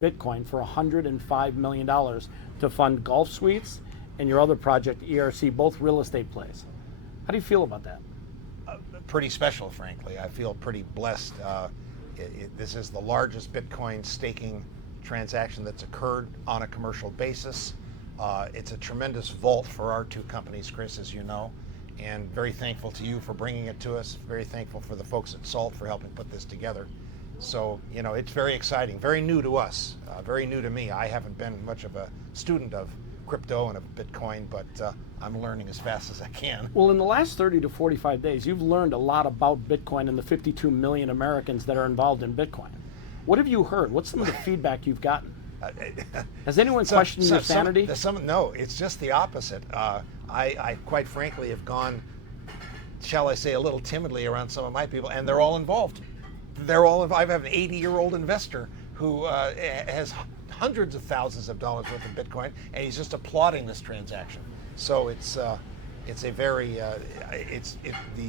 Bitcoin for $105 million to fund golf suites and your other project, ERC, both real estate plays. How do you feel about that? Pretty special, frankly. I feel pretty blessed. This is the largest Bitcoin staking transaction that's occurred on a commercial basis. It's a tremendous vault for our two companies, Chris, as you know, and very thankful to you for bringing it to us. Very thankful for the folks at SALT for helping put this together. So, you know, it's very exciting, very new to us, very new to me. I haven't been much of a student of crypto and of Bitcoin, but I'm learning as fast as I can. Well, in the last 30 to 45 days, you've learned a lot about Bitcoin and the 52 million Americans that are involved in Bitcoin. What have you heard? What's some of the feedback you've gotten? Has anyone questioned your sanity? No, it's just the opposite. I quite frankly have gone, shall I say, a little timidly around some of my people, and they're all involved. I have an 80-year-old investor who has hundreds of thousands of dollars worth of Bitcoin, and he's just applauding this transaction. So the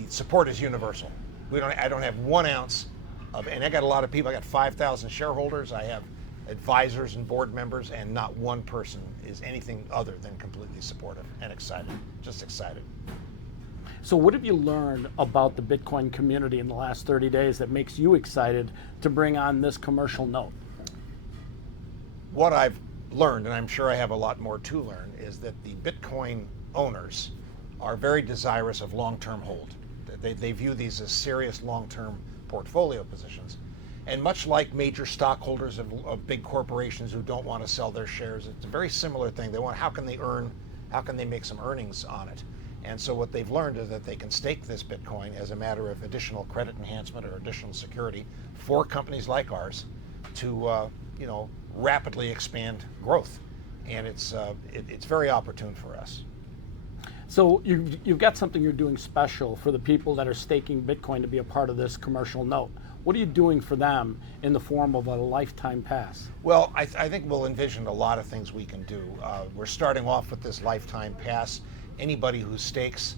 support is universal. I don't have 1 ounce of, and I got a lot of people. I got 5,000 shareholders. I have advisors and board members, and not one person is anything other than completely supportive and excited. Just excited. So what have you learned about the Bitcoin community in the last 30 days that makes you excited to bring on this commercial note? What I've learned, and I'm sure I have a lot more to learn, is that the Bitcoin owners are very desirous of long-term hold. They view these as serious long-term portfolio positions. And much like major stockholders of big corporations who don't want to sell their shares, it's a very similar thing. They want, how can they make some earnings on it? And so what they've learned is that they can stake this Bitcoin as a matter of additional credit enhancement or additional security for companies like ours to rapidly expand growth. And it's very opportune for us. So you've got something you're doing special for the people that are staking Bitcoin to be a part of this commercial note. What are you doing for them in the form of a lifetime pass? Well, I think we'll envision a lot of things we can do. We're starting off with this lifetime pass. Anybody who stakes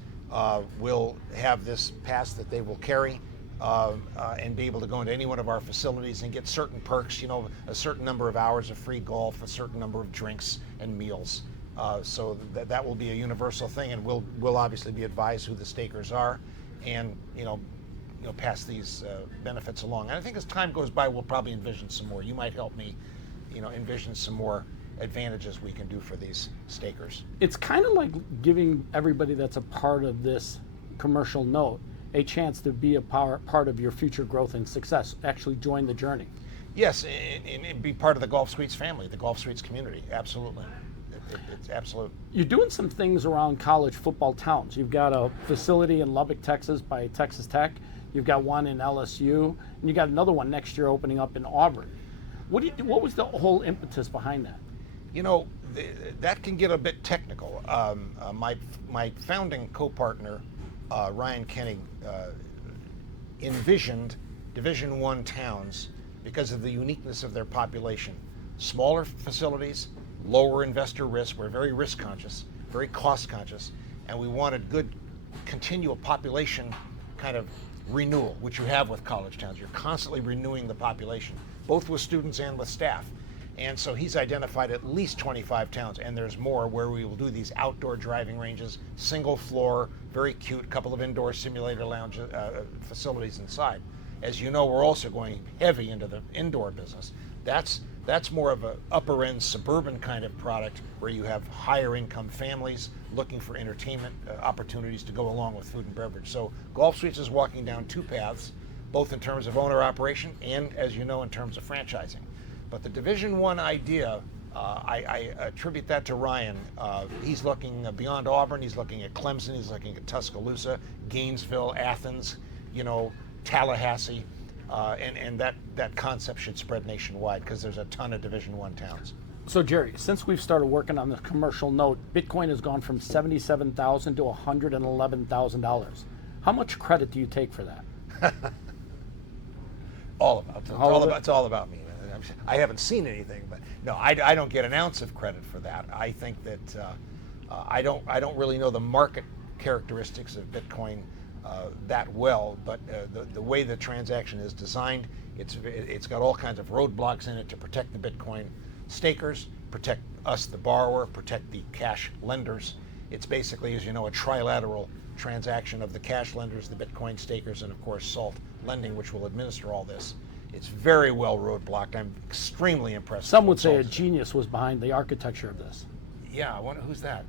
will have this pass that they will carry and be able to go into any one of our facilities and get certain perks, a certain number of hours of free golf, a certain number of drinks and meals. So that will be a universal thing, and we'll obviously be advised who the stakers are, and pass these benefits along. And I think as time goes by, we'll probably envision some more. You might help me, envision some more advantages we can do for these stakers. It's kind of like giving everybody that's a part of this commercial note a chance to be a part of your future growth and success, actually join the journey. Yes, and be part of the Golf Suites family, the Golf Suites community, absolutely. It's absolute. You're doing some things around college football towns. You've got a facility in Lubbock, Texas by Texas Tech. You've got one in LSU, and you got another one next year opening up in Auburn. What was the whole impetus behind that? That can get a bit technical. My founding co-partner, Ryan Kenny, envisioned Division I towns because of the uniqueness of their population. Smaller facilities, lower investor risk. We're very risk conscious, very cost conscious, and we wanted good continual population kind of renewal, which you have with college towns. You're constantly renewing the population, both with students and with staff. And so he's identified at least 25 towns, and there's more, where we will do these outdoor driving ranges, single floor, very cute, couple of indoor simulator lounge facilities inside. As you know, we're also going heavy into the indoor business. That's more of a upper end suburban kind of product where you have higher income families looking for entertainment opportunities to go along with food and beverage. So Golf Suites is walking down two paths, both in terms of owner operation and, as you know, in terms of franchising. But the Division I idea, I attribute that to Ryan. He's looking beyond Auburn. He's looking at Clemson. He's looking at Tuscaloosa, Gainesville, Athens, Tallahassee. And that concept should spread nationwide because there's a ton of Division I towns. So Jerry, since we've started working on the commercial note, Bitcoin has gone from $77,000 to $111,000. How much credit do you take for that? All about it. It's all about me. I haven't seen anything, but no, I don't get an ounce of credit for that. I think that I don't really know the market characteristics of Bitcoin that well, but the way the transaction is designed, it's got all kinds of roadblocks in it to protect the Bitcoin stakers, protect us, the borrower, protect the cash lenders. It's basically, as you know, a trilateral transaction of the cash lenders, the Bitcoin stakers, and of course SALT Lending, which will administer all this. It's very well roadblocked. I'm extremely impressed. Some would say a genius was behind the architecture of this. Yeah, I wonder who's that.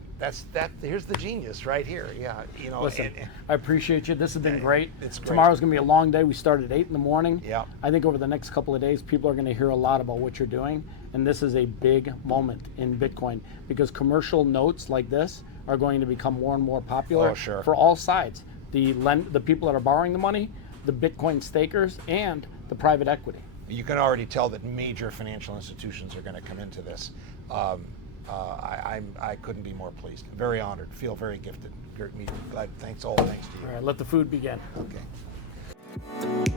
Here's the genius right here. Yeah, you know. Listen, I appreciate you. This has been great. It's great. Tomorrow's going to be a long day. We start at 8 in the morning. Yeah. I think over the next couple of days, people are going to hear a lot about what you're doing. And this is a big moment in Bitcoin because commercial notes like this are going to become more and more popular for all sides. The people that are borrowing the money, the Bitcoin stakers, and the private equity. You can already tell that major financial institutions are going to come into this. I couldn't be more pleased. Very honored. Feel very gifted. Glad. Thanks to you. All right, let the food begin. Okay.